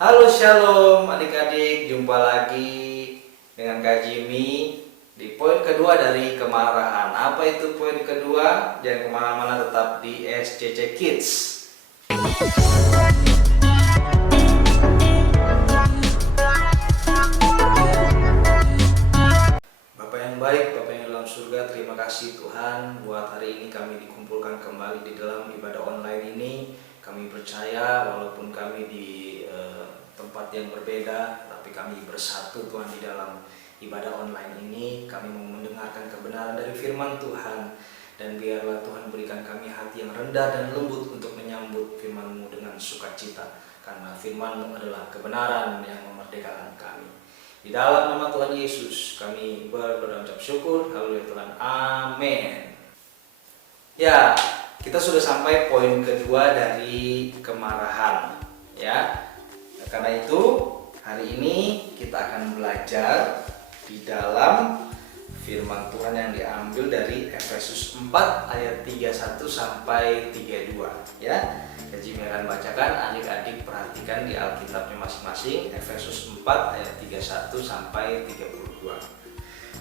Halo Shalom adik-adik, jumpa lagi dengan Kak Jimmy di poin kedua dari kemarahan. Apa itu poin kedua? Jangan kemana-mana, tetap di SCC Kids. Bapak yang baik, Bapak yang dalam surga, terima kasih Tuhan buat hari ini kami dikumpulkan kembali di dalam ibadah online ini. Kami percaya walaupun kami di tempat yang berbeda, tapi kami bersatu Tuhan di dalam ibadah online ini. Kami mau mendengarkan kebenaran dari firman Tuhan, dan biarlah Tuhan berikan kami hati yang rendah dan lembut untuk menyambut firman-Mu dengan sukacita, karena firman-Mu adalah kebenaran yang memerdekakan kami. Di dalam nama Tuhan Yesus kami berdoa dan ucap syukur. Haleluya Tuhan, amin. Ya, kita sudah sampai poin kedua dari kemarahan, ya. Karena itu hari ini kita akan belajar di dalam firman Tuhan yang diambil dari Efesus 4 ayat 31 sampai 32, ya. Kak Jimmy akan bacakan, adik-adik perhatikan di Alkitabnya masing-masing. Efesus 4 ayat 31 sampai 32.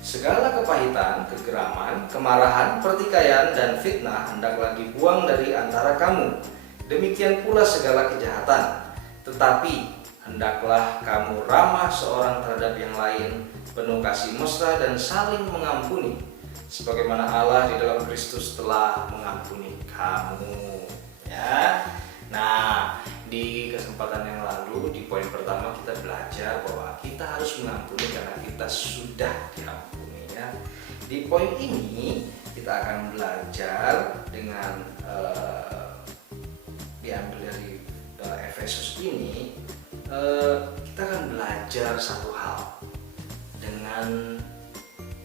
Segala kepahitan, kegeraman, kemarahan, pertikaian, dan fitnah hendaklah dibuang dari antara kamu. Demikian pula segala kejahatan. Tetapi hendaklah kamu ramah seorang terhadap yang lain, penuh kasih mesra dan saling mengampuni, sebagaimana Allah di dalam Kristus telah mengampuni kamu. Ya. Nah, di kesempatan yang lalu di poin pertama kita belajar bahwa kita harus mengampuni karena kita sudah diampuni, ya. Di poin ini kita akan belajar dengan diambil dari Efesus ini. Kita akan belajar satu hal dengan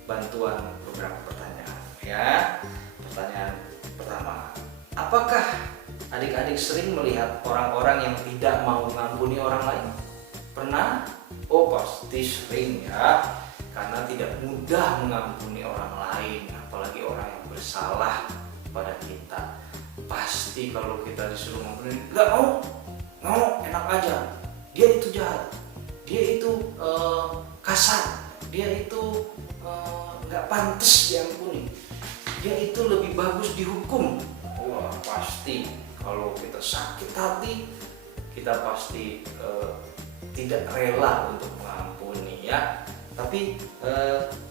bantuan beberapa pertanyaan, ya. Pertanyaan pertama, apakah adik-adik sering melihat orang-orang yang tidak mau mengampuni orang lain? Pernah? Oh, pasti sering, ya. Karena tidak mudah mengampuni orang lain, apalagi orang yang bersalah pada kita. Pasti kalau kita disuruh mengampuni, nggak mau, enak aja. Dia itu jahat, dia itu kasar, dia itu nggak pantas diampuni, dia itu lebih bagus dihukum. Wah, pasti kalau kita sakit hati, kita pasti tidak rela untuk mengampuni, ya. Tapi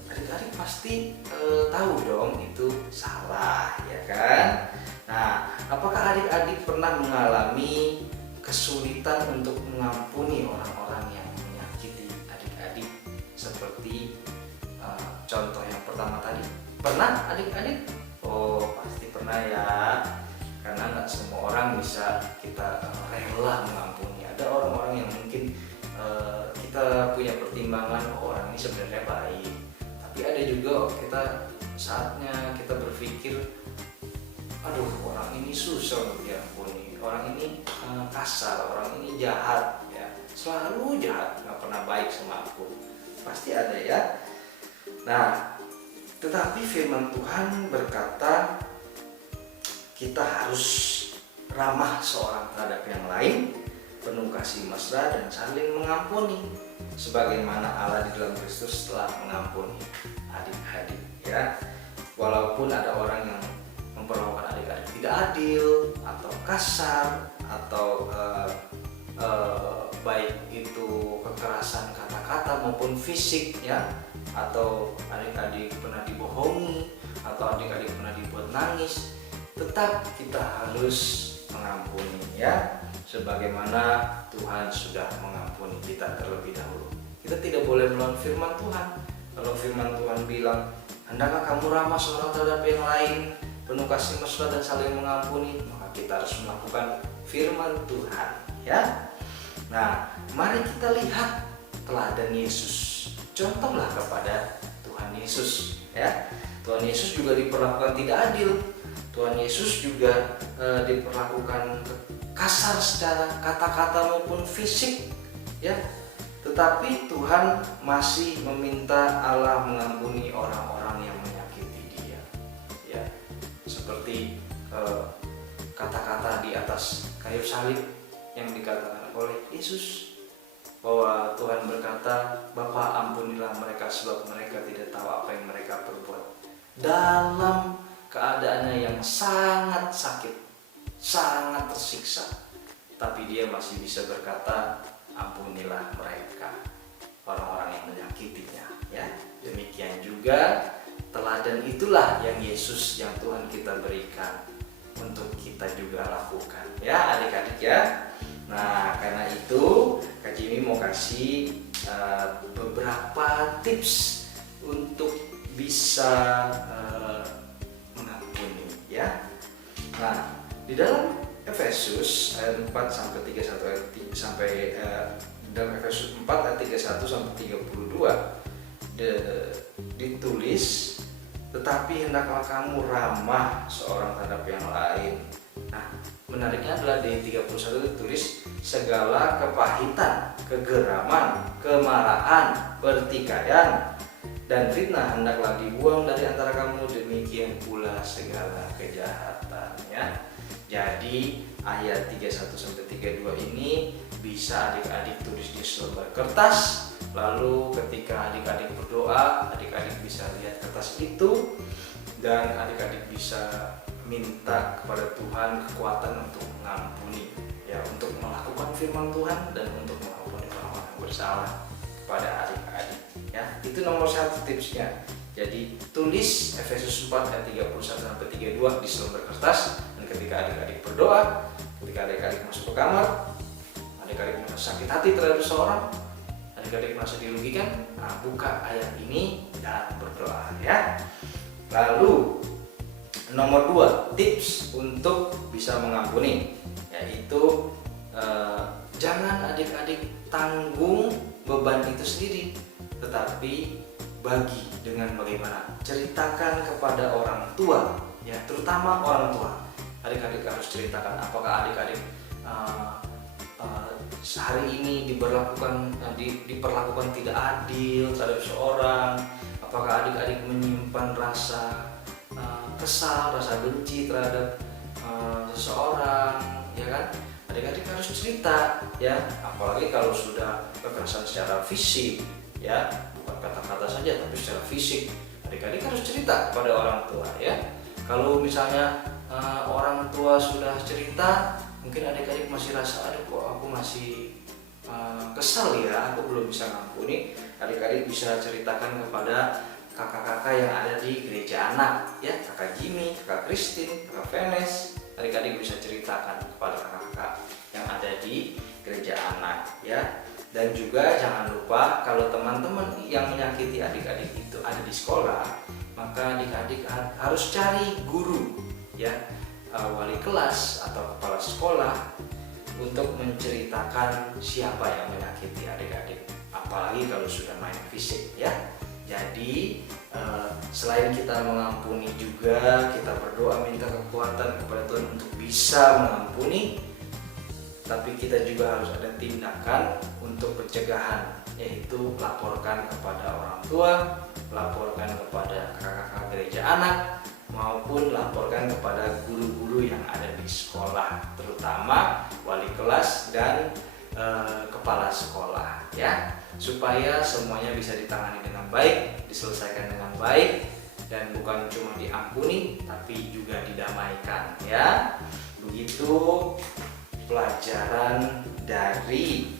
adik-adik pasti tahu dong itu salah, ya kan? Nah, apakah adik-adik pernah mengalami kesulitan untuk mengampuni orang-orang yang menyakiti adik-adik, seperti contoh yang pertama tadi? Pernah adik-adik? Oh, pasti pernah, ya. Karena nggak semua orang bisa kita rela mengampuni. Ada orang-orang yang mungkin kita punya pertimbangan, oh, orang ini sebenarnya baik, tapi ada juga kita saatnya kita berpikir, aduh, orang ini susah untuk diampuni, orang ini kasar, orang ini jahat, ya, selalu jahat, nggak pernah baik sama aku. Pasti ada, ya. Nah, tetapi firman Tuhan berkata kita harus ramah seorang terhadap yang lain, penuh kasih mesra dan saling mengampuni, sebagaimana Allah di dalam Kristus telah mengampuni adik-adik, ya. Walaupun ada orang yang memperlakukan adik-adik tidak adil atau kasar, atau baik itu kekerasan kata-kata maupun fisik, ya, atau adik-adik pernah dibohongi, atau adik-adik pernah dibuat nangis, tetap kita harus mengampuni, ya, sebagaimana Tuhan sudah mengampuni kita terlebih dahulu. Kita tidak boleh melawan firman Tuhan. Kalau firman Tuhan bilang, hendaklah kamu ramah seorang terhadap yang lain, penuh kasih mesra dan saling mengampuni, maka kita harus melakukan firman Tuhan, ya. Nah, mari kita lihat teladan Yesus. Contohlah kepada Tuhan Yesus, ya. Tuhan Yesus juga diperlakukan tidak adil. Tuhan Yesus juga diperlakukan kasar secara kata-kata maupun fisik, ya. Tetapi Tuhan masih meminta Allah mengampuni orang-orang yang menyakiti dia, ya. Seperti kata-kata di atas kayu salib yang dikatakan oleh Yesus, bahwa Tuhan berkata, Bapa ampunilah mereka sebab mereka tidak tahu apa yang mereka perbuat. Dalam keadaannya yang sangat sakit, sangat tersiksa, tapi dia masih bisa berkata, ampunilah mereka, orang-orang yang menyakitinya. Ya, demikian juga teladan itulah yang Yesus, yang Tuhan kita berikan untuk kita juga lakukan. Ya adik-adik ya. Nah karena itu Kak Jimmy mau kasih beberapa tips untuk bisa mengampuni ya. Nah di dalam Efesus ayat 4 sampai 31 sampai dalam Efesus 4 ayat 31 sampai 32 ditulis, tetapi hendaklah kamu ramah seorang terhadap yang lain. Nah, menariknya adalah di 31 ditulis segala kepahitan, kegeraman, kemarahan, pertikaian, dan fitnah hendaklah dibuang dari antara kamu, demikian pula segala kejahatan. Ya. Jadi ayat 31 sampai 32 ini bisa adik-adik tulis di selembar kertas. Lalu ketika adik-adik berdoa, adik-adik bisa lihat kertas itu dan adik-adik bisa minta kepada Tuhan kekuatan untuk mengampuni, ya, untuk melakukan firman Tuhan dan untuk mengampuni orang-orang yang bersalah kepada adik-adik. Ya, itu nomor 1 tipsnya. Jadi tulis Efesus 4 ayat 31 sampai 32 di selembar kertas, dan ketika adik-adik berdoa, ketika adik-adik masuk ke kamar, adik-adik merasa sakit hati terhadap seseorang, adik-adik merasa dirugikan, nah buka ayat ini dan berdoa ya. Lalu nomor 2 tips untuk bisa mengampuni, yaitu jangan adik-adik tanggung beban itu sendiri, tetapi bagi dengan bagaimana, ceritakan kepada orang tua, ya, terutama orang tua. Adik-adik harus ceritakan apakah adik-adik hari ini diperlakukan tidak adil terhadap seorang, apakah adik-adik menyimpan rasa kesal, rasa benci terhadap seseorang, ya kan? Adik-adik harus cerita, ya, apalagi kalau sudah kekerasan secara fisik, ya, bukan kata-kata saja tapi secara fisik, adik-adik harus cerita kepada orang tua, ya. Kalau misalnya orang tua sudah cerita, mungkin adik-adik masih rasa, aduh kok aku masih kesal ya, aku belum bisa ngampuni. Adik-adik bisa ceritakan kepada kakak-kakak yang ada di gereja anak, ya, kakak Jimmy, kakak Christine, kakak Venes. Adik-adik bisa ceritakan kepada kakak-kakak yang ada di gereja anak, ya. Dan juga jangan lupa kalau teman-teman yang menyakiti adik-adik itu ada di sekolah, maka adik-adik harus cari guru, ya, wali kelas atau kepala sekolah untuk menceritakan siapa yang menyakiti adik-adik, apalagi kalau sudah main fisik, ya. Jadi selain kita mengampuni juga kita berdoa minta kekuatan kepada Tuhan untuk bisa mengampuni, tapi kita juga harus ada tindakan untuk pencegahan, yaitu laporkan kepada orang tua, laporkan kepada kakak-kakak gereja anak, maupun laporkan kepada guru-guru yang ada di sekolah, terutama wali kelas dan kepala sekolah, ya, supaya semuanya bisa ditangani dengan baik, diselesaikan dengan baik, dan bukan cuma diampuni tapi juga didamaikan, ya. Begitu pelajaran dari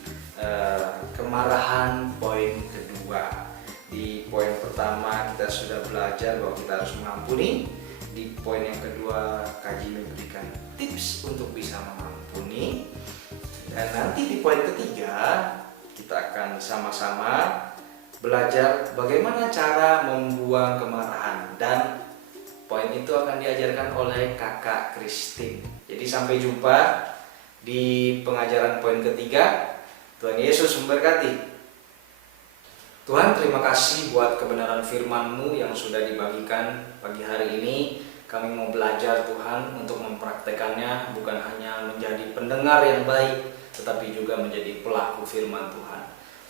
kemarahan poin kedua. Di poin pertama kita sudah belajar bahwa kita harus mengampuni. Di poin yang kedua Kaji memberikan tips untuk bisa mengampuni. Dan nanti di poin ketiga kita akan sama-sama belajar bagaimana cara membuang kemarahan, dan poin itu akan diajarkan oleh kakak Christine. Jadi sampai jumpa di pengajaran poin ketiga. Tuhan Yesus memberkati. Tuhan, terima kasih buat kebenaran firman-Mu yang sudah dibagikan pagi hari ini. Kami mau belajar Tuhan untuk mempraktekannya, bukan hanya menjadi pendengar yang baik, tetapi juga menjadi pelaku firman Tuhan.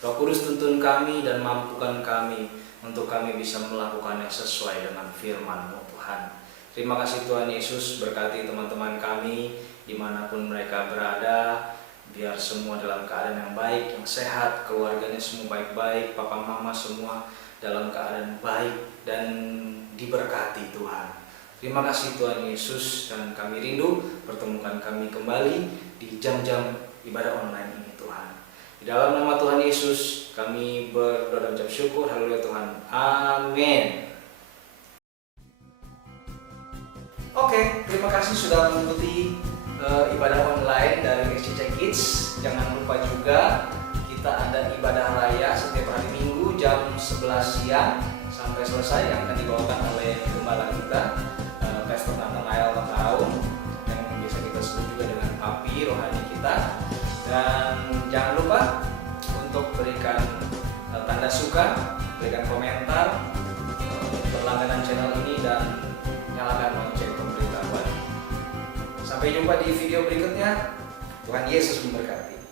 Roh Kudus, tuntun kami dan mampukan kami untuk kami bisa melakukannya sesuai dengan firman-Mu Tuhan. Terima kasih Tuhan Yesus, berkati teman-teman kami dimanapun mereka berada, Biar semua dalam keadaan yang baik, yang sehat, keluarganya semua baik-baik, papa mama semua dalam keadaan baik dan diberkati Tuhan. Terima kasih Tuhan Yesus, dan kami rindu pertemukan kami kembali di jam-jam ibadah online ini Tuhan. Di dalam nama Tuhan Yesus kami berdoa dan ucap syukur. Haleluya Tuhan. Amin. Oke, terima kasih sudah mengikuti ibadah online dari SCC Kids. Jangan lupa juga kita ada ibadah raya setiap hari Minggu jam 11 siang sampai selesai, yang akan dibawakan oleh gembala kita, Pastor Nathanael Tahun, yang biasa kita sebut juga dengan Papi rohani kita. Dan jangan lupa untuk berikan tanda suka, berikan komentar, berlangganan channel ini, dan nyalakan lonceng pemberitahuan. Sampai jumpa di video berikutnya. Tuhan Yesus memberkati.